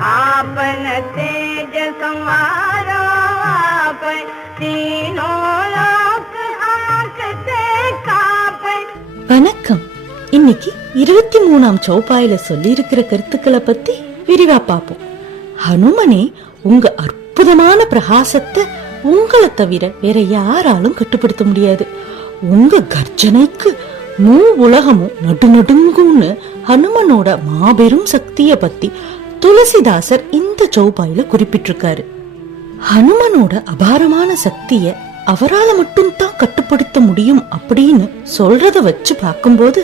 आपन तेज संवारो आपै तीनों लोक आंकते कापै. வணக்கம். இன்னைக்கு 23ஆம் சௌபாயில சொல்லி இருக்கிற கருத்துக்களை பத்தி விரிவா பார்ப்போம். ஹனுமனே, உங்க அற்புதமான பிரகாசத்தை உங்களை தவிர வேற யாராலும் கட்டுப்படுத்த முடியாது. உங்க கர்ஜனைக்கு உலகமும் நடுநடுங்கும்னு ஹனுமனோட மாபெரும் சக்திய பத்தி துளசிதாசர் இந்த சௌபாயில குறிப்பிட்டிருக்காரு. ஹனுமனோட அபாரமான சக்திய அவரால் மட்டும்தான் கட்டுப்படுத்த முடியும் அப்படின்னு சொல்றத வச்சு பார்க்கும்போது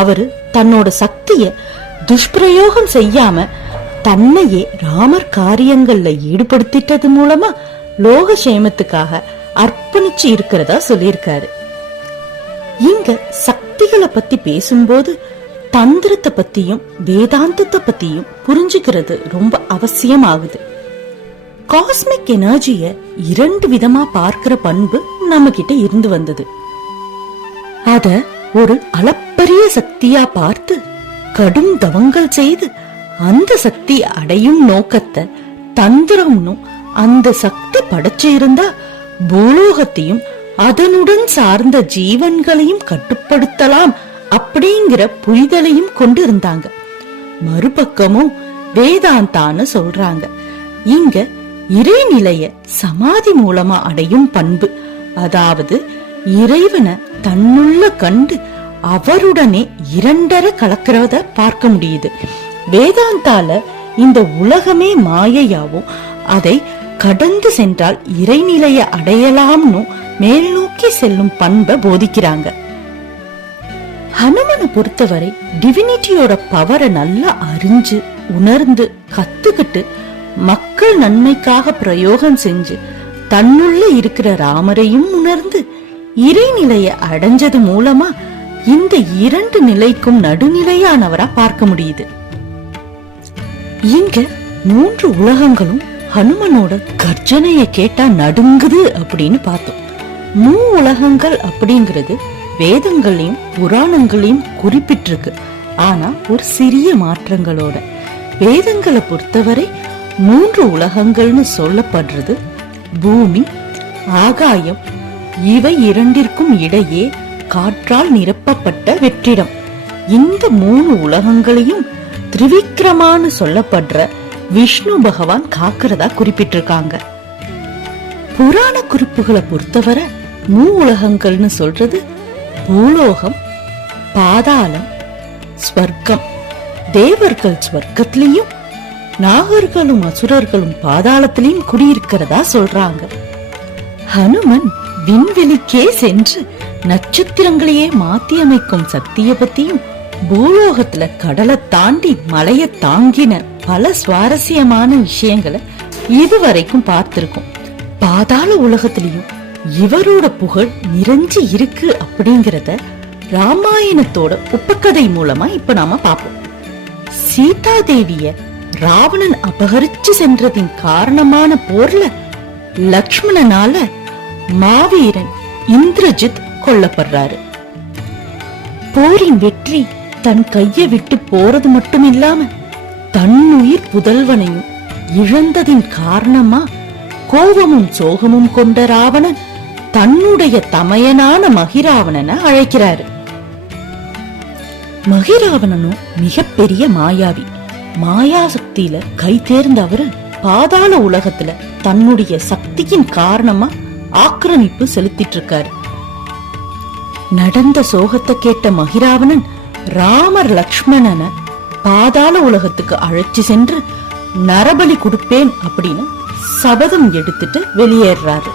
அவரு தன்னோட சக்திய துஷ்பிரயோகம் செய்யாம தன்னையே ராமர் காரியங்கள்ல ஈடுபடுத்திட்டது மூலமா லோக சேமத்துக்காக அர்ப்பணிச்சு இருக்கிறதா சொல்லியிருக்காரு. இங்க சக்திகளை பத்தி பேசும்போது தந்திரத்தை பத்தியும் வேதாந்தத்தை பத்தியும் புரிஞ்சுக்கிறது ரொம்ப அவசியமாகுது. காஸ்மிக் எனர்ஜிய 2 விதமா பார்க்கிற பண்பு நம்ம கிட்ட இருந்து வந்தது. அத ஒரு அளப்பரிய சக்தியா பார்த்து கடும் தவங்கள் செய்து அந்த சக்தி அடையும் நோக்கத்தை தந்திரம்னு அந்த சக்தி படைச்சு இருந்தா பூலோகத்தையும் அதனுடன் சார்ந்த ஜீவன்களையும் கட்டுப்படுத்தலாம் அப்படிங்கிற புரிதலையும் கொண்டு இருந்தாங்க. மறுபக்கமும் வேதாந்தான்னு சொல்றாங்க. இங்க இறைநிலைய சமாதி மூலமா அடையும் பண்பு, அதாவது இறைவனை தன்னுள்ள கண்டு அவருடனே இரண்டரை கலக்கிறத பார்க்க முடியுது. வேதாந்தால இந்த உலகமே மாயையாவும் அதை கடந்து சென்றால் இறைநிலைய அடையலாம்னு மேல் நோக்கி செல்லும் பண்பை போதிக்கிறாங்க. ஹனுமனை பொறுத்தவரை டிவினிட்டியோட பவரை நல்லா அறிஞ்சு உணர்ந்து கத்துக்கிட்டு மக்கள் நன்மைக்காக பிரயோகம் செஞ்சு தன்னுள்ள இருக்கிற ராமரையும் உணர்ந்து இறைநிலைய அடைஞ்சது மூலமா இந்த 2 நிலைக்கும் நடுநிலையானவரா பார்க்க முடியுது. இங்க 3 உலகங்களும் ஹனுமனோட கர்ஜனைய கேட்டா நடுங்குது அப்படின்னு பார்த்தோம். உலகங்கள் அப்படிங்கிறது வேதங்களையும் புராணங்களையும் குறிப்பிட்டிருக்கு. ஆனா ஒரு சிறிய மாற்றங்களோட. வேதங்களை பொறுத்தவரை 3 உலகங்கள்னு சொல்லப்படுறது பூமி, ஆகாயம், இவை 2ற்கும் இடையே காற்றால் நிரப்பப்பட்ட வெற்றிடம். இந்த 3 உலகங்களையும் திரிவிக்ரமான்னு சொல்லப்படுற விஷ்ணு பகவான் காக்கிறதா குறிப்பிட்டிருக்காங்க. புராண குறிப்புகளை பொறுத்தவரை உலகங்கள்னு சொல்றது பூலோகம், பாதாளம், ஸ்வர்க்கம். தேவர்கள் ஸ்வர்க்கத்திலையும் நாகர்களும் அசுரர்களும் பாதாளத்திலையும் குடியிருக்கிறதா சொல்றாங்க. ஹனுமன் விண்வெளிக்கே சென்று நட்சத்திரங்களையே மாத்தி அமைக்கும் சக்திய பத்தியும் பூலோகத்துல கடலை தாண்டி மலைய தாங்கின பல சுவாரஸ்யமான விஷயங்களை இதுவரைக்கும் பார்த்திருக்கோம். பாதாள உலகத்திலையும் இவரோட புகழ் நிறைஞ்சு இருக்கு அப்படிங்கறத ராமாயணத்தோட உப்பக்கதை மூலமா இப்ப நாம பாப்போம். சீதா தேவிய ராவணன் அபகரிச்சு சென்றதின் காரணமான போர்ல லக்ஷ்மணனால மாவீரன் இந்திரஜித் கொல்லப்படுறாரு. போரின் வெற்றி தன் கைய விட்டு போறது மட்டும் இல்லாம தன்னுயிர் புதல்வனையும் இழந்ததின் காரணமா கோபமும் சோகமும் கொண்ட ராவணன் தன்னுடைய தமையனான மகிராவணனை அழைக்கிறாரு. மகிராவணனும் மிகப்பெரிய மாயாவி. மாயா சக்தியில கை தேர்ந்த அவரு பாதாள உலகத்துல தன்னுடைய சக்தியின் காரணமா ஆக்கிரமிப்பு செலுத்திட்டு இருக்காரு. நடந்த சோகத்தை கேட்ட மகிராவணன் ராமர் லக்ஷ்மணனை பாதாள உலகத்துக்கு அழைச்சு சென்று நரபலி கொடுப்பேன் அப்படின்னு சபதம் எடுத்துட்டு வெளியேறாரு.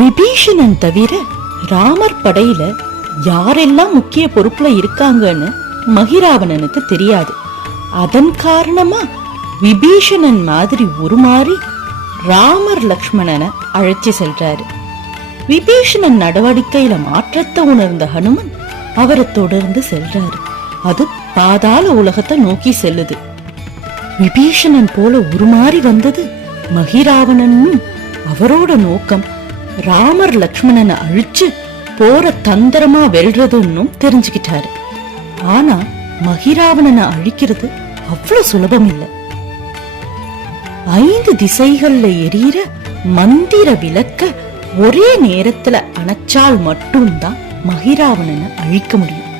விபீஷணன் தவிர ராமர் படையில யாரெல்லாம் முக்கிய பொறுப்புல இருக்காங்கன்னு மகிராவணனுக்கு தெரியாது. அதன் காரணமா விபீஷணன் மாதிரி உருமாறி ராமர் லக்ஷ்மணனை அழைச்சு செல்றாரு. விபீஷணன் நடவடிக்கையில மாற்றத்தை உணர்ந்த ஹனுமன் அவரை தொடர்ந்து செல்றாரு. அது பாதாள உலகத்தை நோக்கி செல்லுது. விபீஷணன் போல உருமாறி வந்தது மகிராவணனும் அவரோட நோக்கம் ராமர் லக்ஷ்மணனை அழிச்சு போற தந்திரமா வெல்றதுன்னு தெரிஞ்சுக்கிட்டாரு. ஆனா மகிராவணனை அழிக்கிறது அவ்வளவு சுலபம் இல்ல. 5 திசைகள்ல எரியிற மந்திர விளக்க ஒரே நேரத்துல அணைச்சால் மட்டும்தான் மகிராவணனை அழிக்க முடியும்.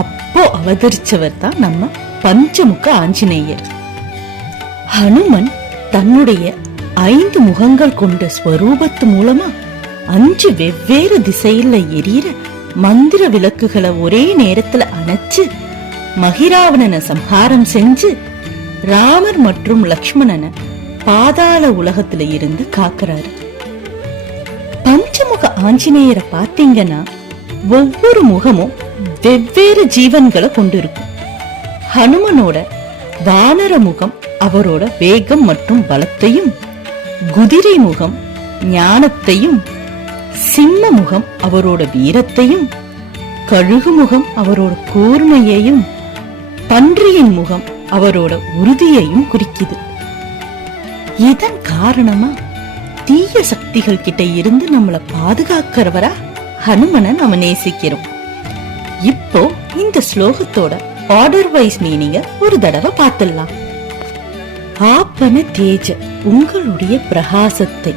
அப்போ அவதரிச்சவர் தான் நம்ம பஞ்சமுக ஆஞ்சநேயர். ஹனுமன் தன்னுடைய 5 முகங்கள் கொண்ட ஸ்வரூபத்து மூலமா 5 வெவ்வேறு திசையில எரியிற மந்திர விளக்குகளை ஒரே நேரத்துல அணைச்சு மகிராவணனை சம்ஹாரம் செஞ்சு ராமர் மற்றும் லக்ஷ்மணனை பாதாள உலகத்துல இருந்து காக்குறாரு. பஞ்சமுக ஆஞ்சநேயரை பாத்தீங்கன்னா ஒவ்வொரு முகமும் வெவ்வேறு ஜீவன்களை கொண்டிருக்கும். ஹனுமனோட வானர முகம் அவரோட வேகம் மற்றும் பலத்தையும், குதிரை முகம் ஞானத்தையும், சிம்ம முகம் அவரோட வீரத்தையும், கழுகு முகம் அவரோட கூர்மையையும், பன்றியின் முகம் அவரோட உறுதியையும் குறிக்குது. இதன் காரணமா தீய சக்திகள் கிட்ட இருந்து நம்மள பாதுகாக்கிறவரா ஹனுமனை நம்ம நேசிக்கிறோம். இப்போ இந்த ஸ்லோகத்தோட ஆர்டர் வைஸ் மீனிங்க ஒரு தடவை பார்த்துடலாம். ஆப்பன தேஜ, உங்களுடைய பிரகாசத்தை,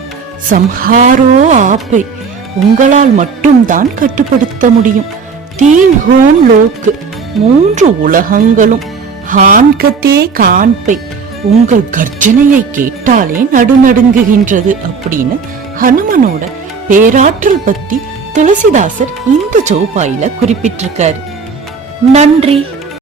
சம்ஹாரோ ஆப்பை, உங்களால் மட்டும்தான் கட்டுப்படுத்த முடியும். தீன் ஹோம் லோக்கு, 3 உலகங்களும், ஹான்கத்தே காண்பை, உங்கள் கர்ஜனையை கேட்டாலே நடுநடுங்குகின்றது அப்படின்னு ஹனுமனோட பேராற்றல் பத்தி துளசிதாசர் இந்த சௌபாயில குறிப்பிட்டிருக்காரு. நன்றி.